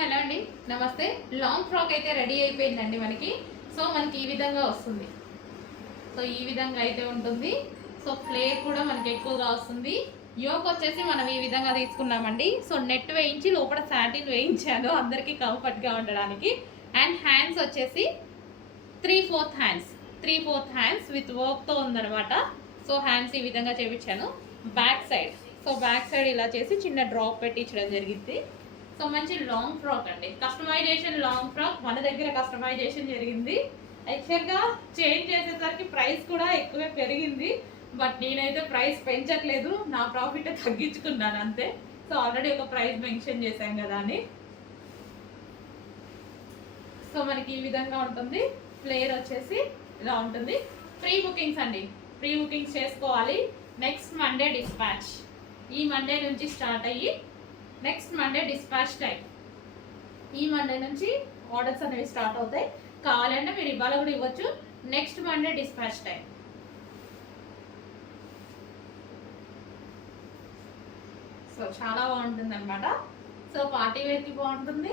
Hello అండి, నమస్తే. Long frock అయితే రెడీ అయిపోయిందండి మనకి. సో మనకి ఈ విధంగా వస్తుంది. సో ఈ విధంగా అయితే ఉంటుంది. సో ఫ్లేర్ కూడా మనకి ఎక్కువగా వస్తుంది. యోక్ వచ్చేసి మనం ఈ విధంగా తీసుకున్నామండి. సో నెట్ వేయించి లోపల శాటిన్ వేయించాను అందరికీ కంఫర్ట్గా ఉండడానికి. అండ్ హ్యాండ్స్ వచ్చేసి 3/4 హ్యాండ్స్ 3/4 హ్యాండ్స్ విత్ వర్క్తో ఉందనమాట. సో హ్యాండ్స్ ఈ విధంగా చేయించాను. బ్యాక్ సైడ్ ఇలా చేసి చిన్న డ్రాప్ పెట్టించడం జరిగింది. సో మంచి లాంగ్ ఫ్రాక్ అండి, కస్టమైజేషన్ లాంగ్ ఫ్రాక్ మన దగ్గర కస్టమైజేషన్ జరిగింది. యాక్చువల్గా చేంజ్ చేసేసరికి ప్రైస్ కూడా ఎక్కువే పెరిగింది. బట్ నేనైతే ప్రైస్ పెంచట్లేదు, నా ప్రాఫిట్ తగ్గించుకున్నాను అంతే. సో ఆల్రెడీ ఒక ప్రైస్ మెన్షన్ చేశాం కదా అని. సో మనకి ఈ విధంగా ఉంటుంది. ఫ్లేర్ వచ్చేసి ఇలా ఉంటుంది. ప్రీ బుకింగ్స్ అండి, ప్రీ బుకింగ్స్ చేసుకోవాలి. Next Monday dispatch. ఈ మండే నుంచి స్టార్ట్ అయ్యి నెక్స్ట్ మండే డిస్పాచ్ టైం. ఈ మండే నుంచి ఆర్డర్స్ అనేవి స్టార్ట్ అవుతాయి. కావాలంటే మీరు ఇవాళ కూడా ఇవ్వచ్చు. Next Monday dispatch time. So చాలా బాగుంటుంది అనమాట. సో పార్టీ వేర్కి బాగుంటుంది,